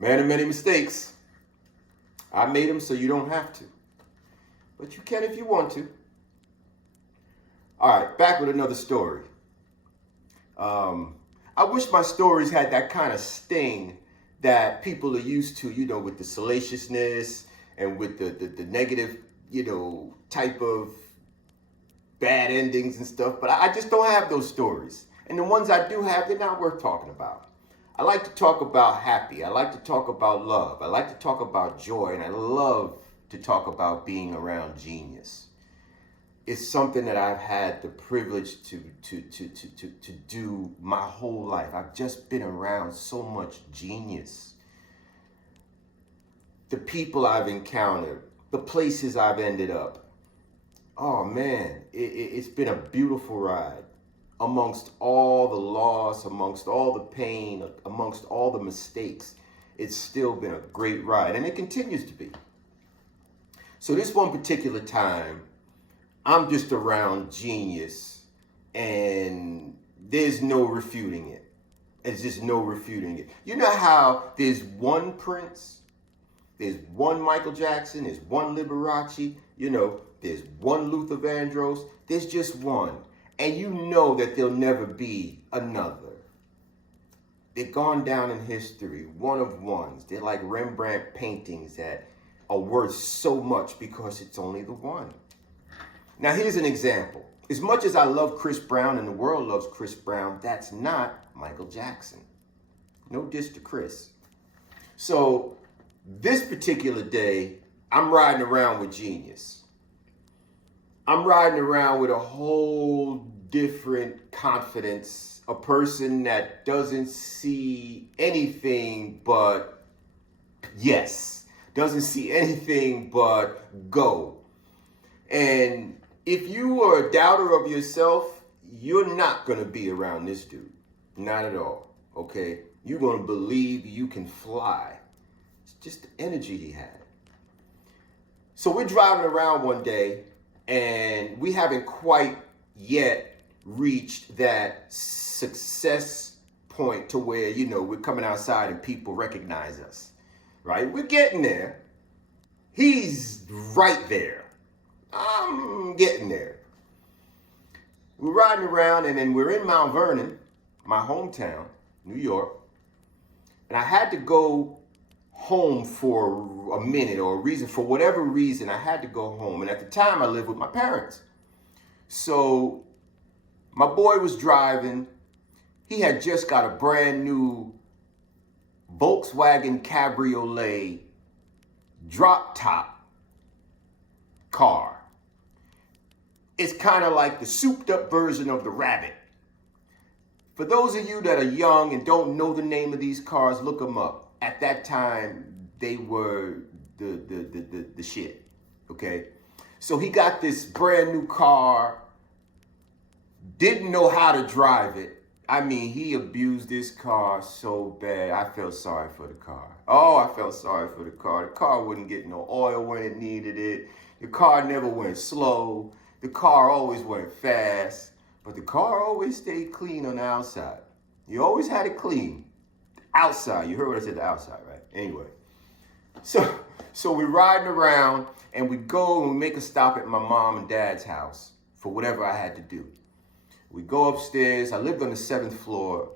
Man of many mistakes. I made them so you don't have to. But you can if you want to. All right, back with another story. I wish my stories had that kind of sting that people are used to, with the salaciousness and with the negative, type of bad endings and stuff. But I just don't have those stories. And the ones I do have, they're not worth talking about. I like to talk about happy. I like to talk about love. I like to talk about joy. And I love to talk about being around genius. It's something that I've had the privilege to do my whole life. I've just been around so much genius. The people I've encountered, the places I've ended up. Oh man, it's been a beautiful ride. Amongst all the loss, amongst all the pain, amongst all the mistakes, it's still been a great ride, and it continues to be. So this one particular time, I'm just around genius, and there's no refuting it. There's just no refuting it. You know how there's one Prince, there's one Michael Jackson, there's one Liberace, there's one Luther Vandross, there's just one. And you know that there'll never be another. They're gone down in history, one of ones. They're like Rembrandt paintings that are worth so much because it's only the one. Now here's an example. As much as I love Chris Brown and the world loves Chris Brown, that's not Michael Jackson. No diss to Chris. So this particular day, I'm riding around with genius. I'm riding around with a whole different confidence, a person that doesn't see anything but yes, doesn't see anything but go. And if you are a doubter of yourself, you're not going to be around this dude. Not at all, okay? You're going to believe you can fly. It's just the energy he had. So we're driving around one day, and we haven't quite yet reached that success point to where, we're coming outside and people recognize us, right? We're getting there. He's right there. I'm getting there. We're riding around, and then we're in Mount Vernon, my hometown, New York. And I had to go home for a minute or a reason, for whatever reason, I had to go home. And at the time I lived with my parents. So my boy was driving. He had just got a brand new Volkswagen Cabriolet drop top car. It's kind of like the souped up version of the Rabbit. For those of you that are young and don't know the name of these cars, look them up. At that time, they were the shit, okay? So he got this brand new car, didn't know how to drive it. I mean, he abused this car so bad, I felt sorry for the car. Oh, I felt sorry for the car. The car wouldn't get no oil when it needed it. The car never went slow. The car always went fast. But the car always stayed clean on the outside. You always had it clean. Outside, you heard what I said, the outside, right? Anyway, so we're riding around, and we go and we make a stop at my mom and dad's house for whatever I had to do. We go upstairs. I lived on the 7th floor.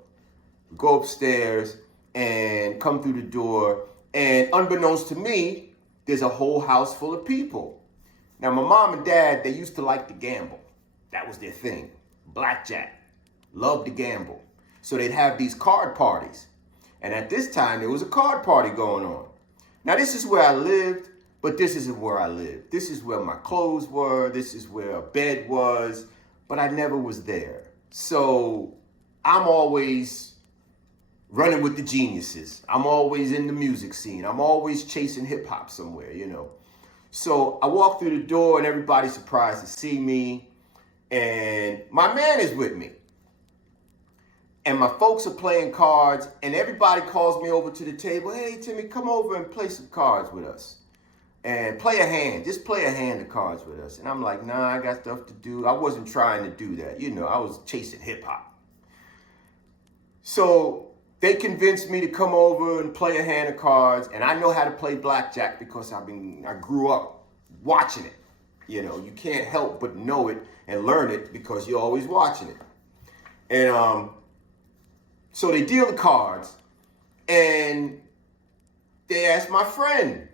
We go upstairs and come through the door, and unbeknownst to me, there's a whole house full of people. Now, my mom and dad, they used to like to gamble. That was their thing. Blackjack. Loved to gamble. So they'd have these card parties. And at this time, there was a card party going on. Now, this is where I lived, but this isn't where I lived. This is where my clothes were. This is where a bed was, but I never was there. So I'm always running with the geniuses. I'm always in the music scene. I'm always chasing hip-hop somewhere, So I walk through the door, and everybody's surprised to see me. And my man is with me. And my folks are playing cards, and everybody calls me over to the table. Hey, Timmy, come over and play some cards with us. And play a hand. Just play a hand of cards with us. And I'm like, nah, I got stuff to do. I wasn't trying to do that. I was chasing hip-hop. So they convinced me to come over and play a hand of cards, and I know how to play blackjack because I grew up watching it. You know, you can't help but know it and learn it because you're always watching it. And so they deal the cards, and they asked my friend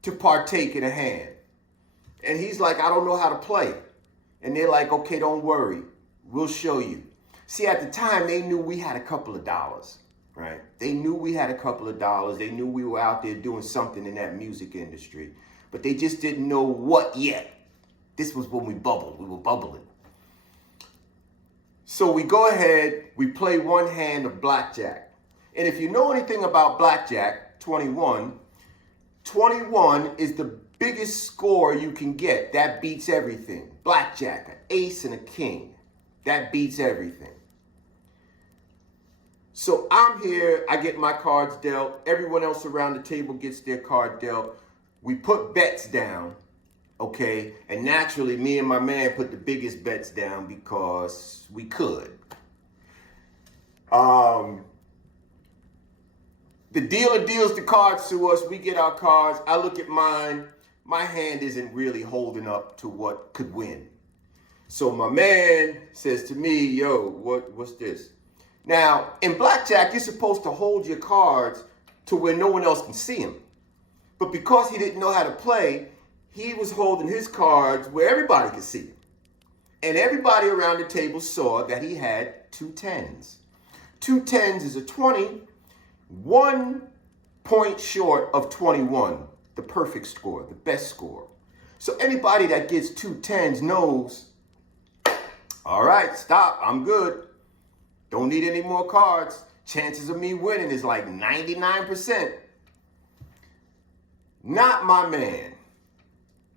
to partake in a hand. And he's like, I don't know how to play. And they're like, okay, don't worry. We'll show you. See, at the time, they knew we had a couple of dollars, right? They knew we had a couple of dollars. They knew we were out there doing something in that music industry. But they just didn't know what yet. This was when we bubbled. We were bubbling. So we go ahead, we play one hand of blackjack. And if you know anything about blackjack, 21 is the biggest score you can get. That beats everything. Blackjack, an ace and a king. That beats everything. So I'm here, I get my cards dealt. Everyone else around the table gets their card dealt. We put bets down, okay? And naturally, me and my man put the biggest bets down because we could. The dealer deals the cards to us. We get our cards. I look at mine. My hand isn't really holding up to what could win. So my man says to me, yo, what's this? Now, in blackjack, you're supposed to hold your cards to where no one else can see them. But because he didn't know how to play, he was holding his cards where everybody could see them. And everybody around the table saw that he had 2 10s. 2 10s is a 20, 1 point short of 21, the perfect score, the best score. So anybody that gets 2 10s knows, all right, stop, I'm good. Don't need any more cards. Chances of me winning is like 99%. Not my man.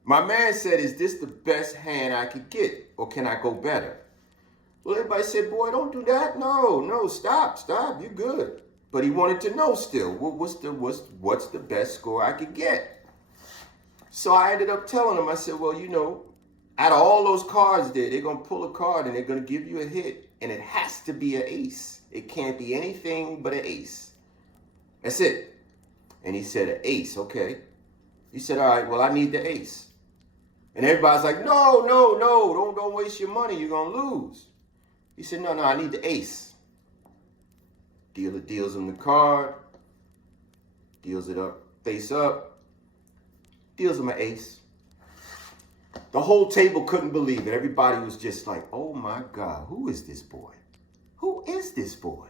My man said, is this the best hand I could get, or can I go better? Well, everybody said, boy, don't do that. No, stop, you're good. But he wanted to know still, what's the best score I could get? So I ended up telling him, I said, well, you know, out of all those cards there, they're going to pull a card and they're going to give you a hit, and it has to be an ace. It can't be anything but an ace. That's it. And he said, an ace, okay. He said, all right, well, I need the ace. And everybody's like, no, don't waste your money. You're going to lose. He said, no, I need the ace. Dealer deals him the card, deals it up, face up, deals him an ace. The whole table couldn't believe it. Everybody was just like, oh my God, who is this boy? Who is this boy?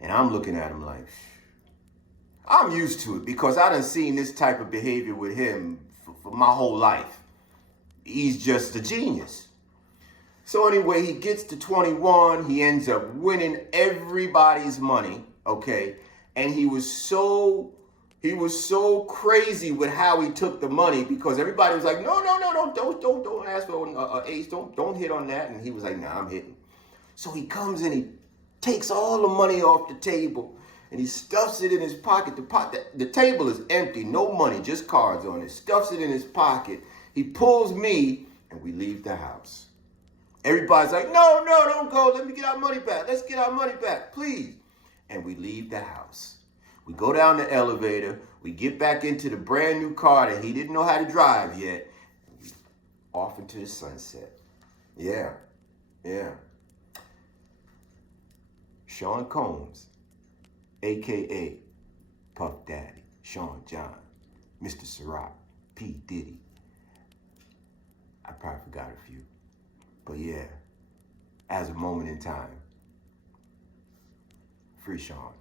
And I'm looking at him like, I'm used to it because I done seen this type of behavior with him for my whole life. He's just a genius. So anyway, he gets to 21. He ends up winning everybody's money, okay? And he was so crazy with how he took the money because everybody was like, no, don't ask for an ace. Don't hit on that. And he was like, nah, I'm hitting. So he comes and he takes all the money off the table and he stuffs it in his pocket. The table is empty, no money, just cards on it. Stuffs it in his pocket. He pulls me and we leave the house. Everybody's like, no, don't go. Let me get our money back. Let's get our money back, please. And we leave the house. We go down the elevator. We get back into the brand new car that he didn't know how to drive yet. Off into the sunset. Yeah. Sean Combs, a.k.a. Puff Daddy, Sean John, Mr. Ciroc, P. Diddy. I probably forgot a few. But yeah, as a moment in time, free Sean.